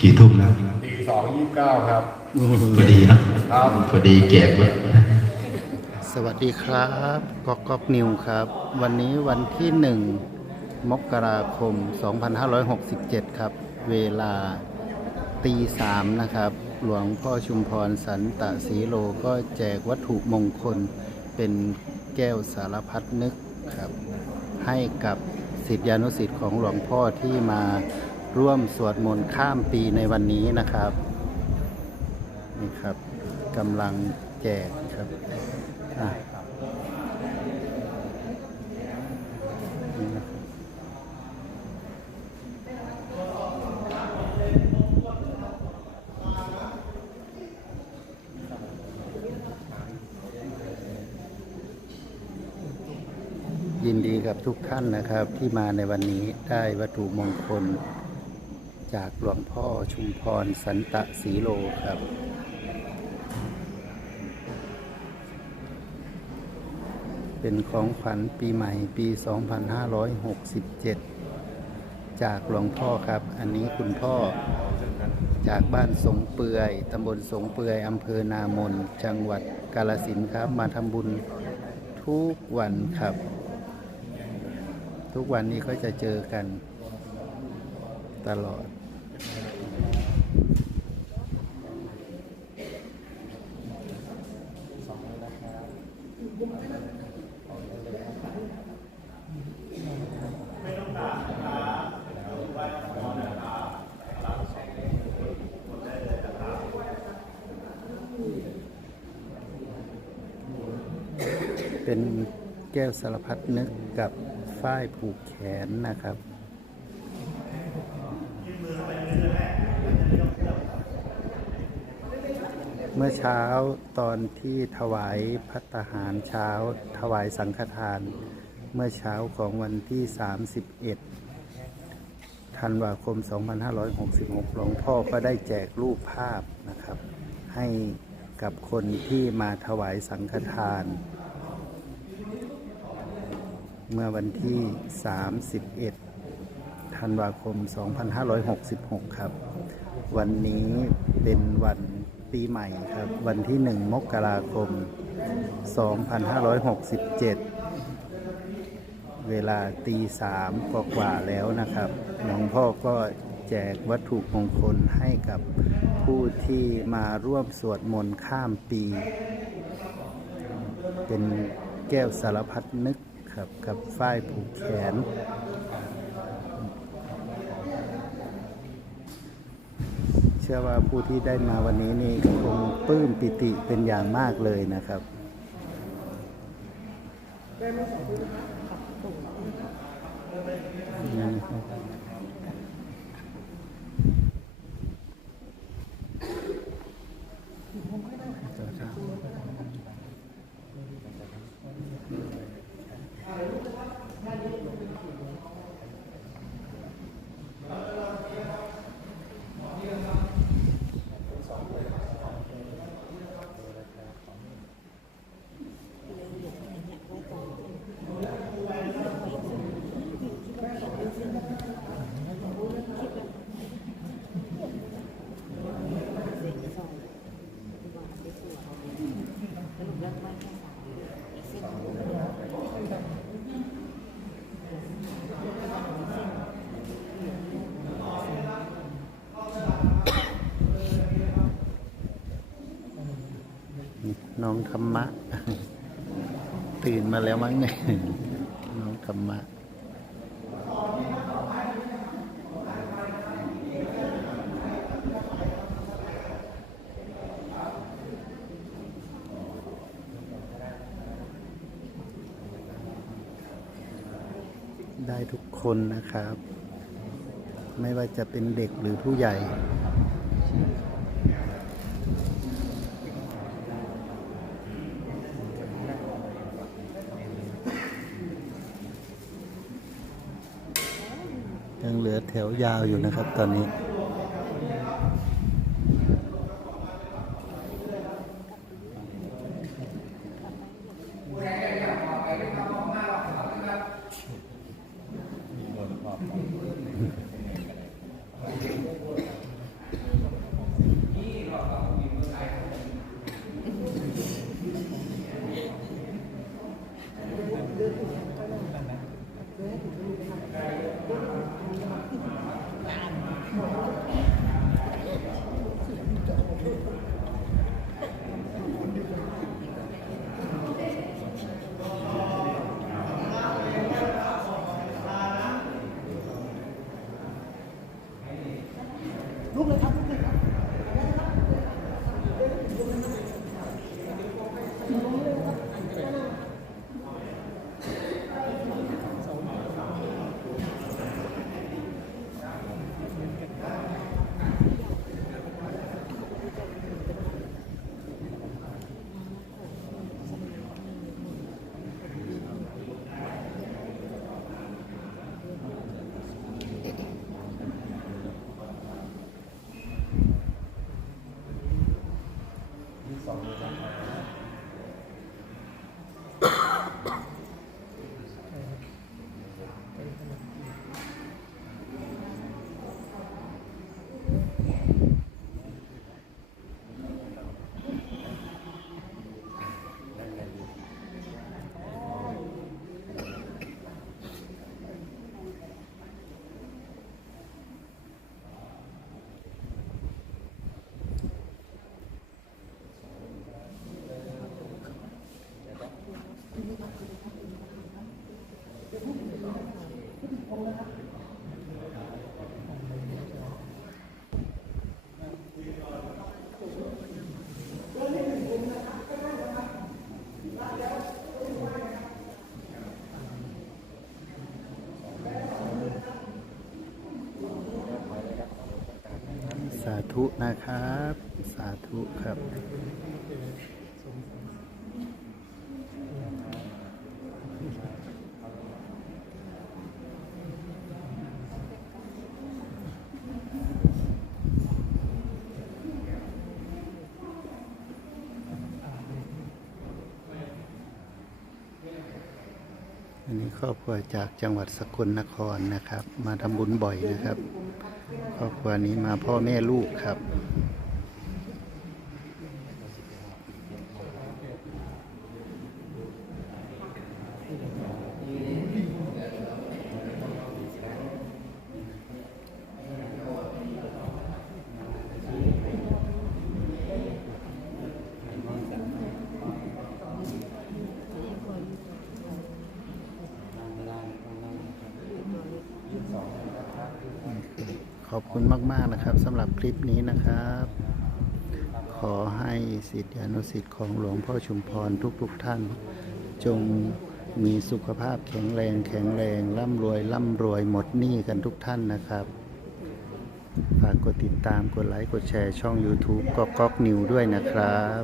กี่ทุ่มแล้วตีสองยี่สิบเก้าครับพอดีเนอะครับพอดีแก่เว้ยสวัสดีครับก๊อกก๊อกนิวครับ วันนี้วันที่หนึ่งมกราคม 2567 ครับ เวลาตีสามนะครับ หลวงพ่อชุมพรสันตะสีโลก็แจกวัตถุมงคลเป็นแก้วสารพัดนึกครับ ให้กับสิทธิานุสิทธิ์ของหลวงพ่อที่มา ร่วมสวดมนต์ข้ามปีในวันนี้นะครับนี่ครับกำลังแจกครับอะนี่นะครับยินดีกับทุกท่านนะครับที่มาในวันนี้ได้วัตถุมงคล จากหลวงพ่อชุมพรสันตะสีโลครับ เป็นของขวัญปีใหม่ปี 2567 จากหลวงพ่อครับ อันนี้คุณพ่อจากบ้านสงเปือยตำบลสงเปือยอำเภอนามน จังหวัดกาลสินครับ มาทำบุญทุกวันครับ ทุกวันนี้ก็จะเจอกันตลอด เป็นแก้วสารพัดนึกกับฝ้ายผูกแขนนะครับ เมื่อเช้าตอนที่ถวายพัตตาหารเช้า ถวายสังฆทาน เมื่อเช้าของวันที่ 31 ธันวาคม 2566 หลวงพ่อก็ได้แจกรูปภาพนะครับ ให้กับคนที่มาถวายสังฆทาน เมื่อวันที่ 31 ธันวาคม 2566 ครับ วันนี้เป็นวัน ปีใหม่ครับ วันที่ 1 มกราคม 2567 เวลาตีสามกว่าแล้วนะครับหลวงพ่อก็แจกวัตถุมงคลให้กับผู้ที่มาร่วมสวดมนต์ข้ามปี เป็นแก้วสารพัดนึกครับกับฝ้ายผูกแขน ชื่อว่าผู้ที่ได้มาวันนี้นี่คงปลื้มปิติเป็นอย่างมากเลยนะครับน้อง ธรรมะ ตื่นมาแล้วมั้งเนี่ยน้องธรรมะได้ทุกคนนะครับ ไม่ว่าจะเป็นเด็กหรือผู้ใหญ่ เหลือแถวยาวอยู่นะครับ ตอนนี้ สาธุนะครับ สาธุครับอันนี้ครอบครัวจากจังหวัดสกลนครนะครับ มาทำบุญบ่อยนะครับ ครอบครัวนี้มาพ่อแม่ลูกครับ ขอบคุณมาก ๆ นะครับสำหรับคลิปนี้นะครับ ขอให้สิทธิอนุสิทธิ์ของหลวงพ่อชุมพรทุก ๆ ท่าน จงมีสุขภาพแข็งแรง แข็งแรง ร่ำรวย ร่ำรวยหมดหนี้กันทุกท่านนะครับ ฝากกดติดตามกดไลค์ กดแชร์ช่อง YouTube ก็ก๊อกนิวด้วยนะครับ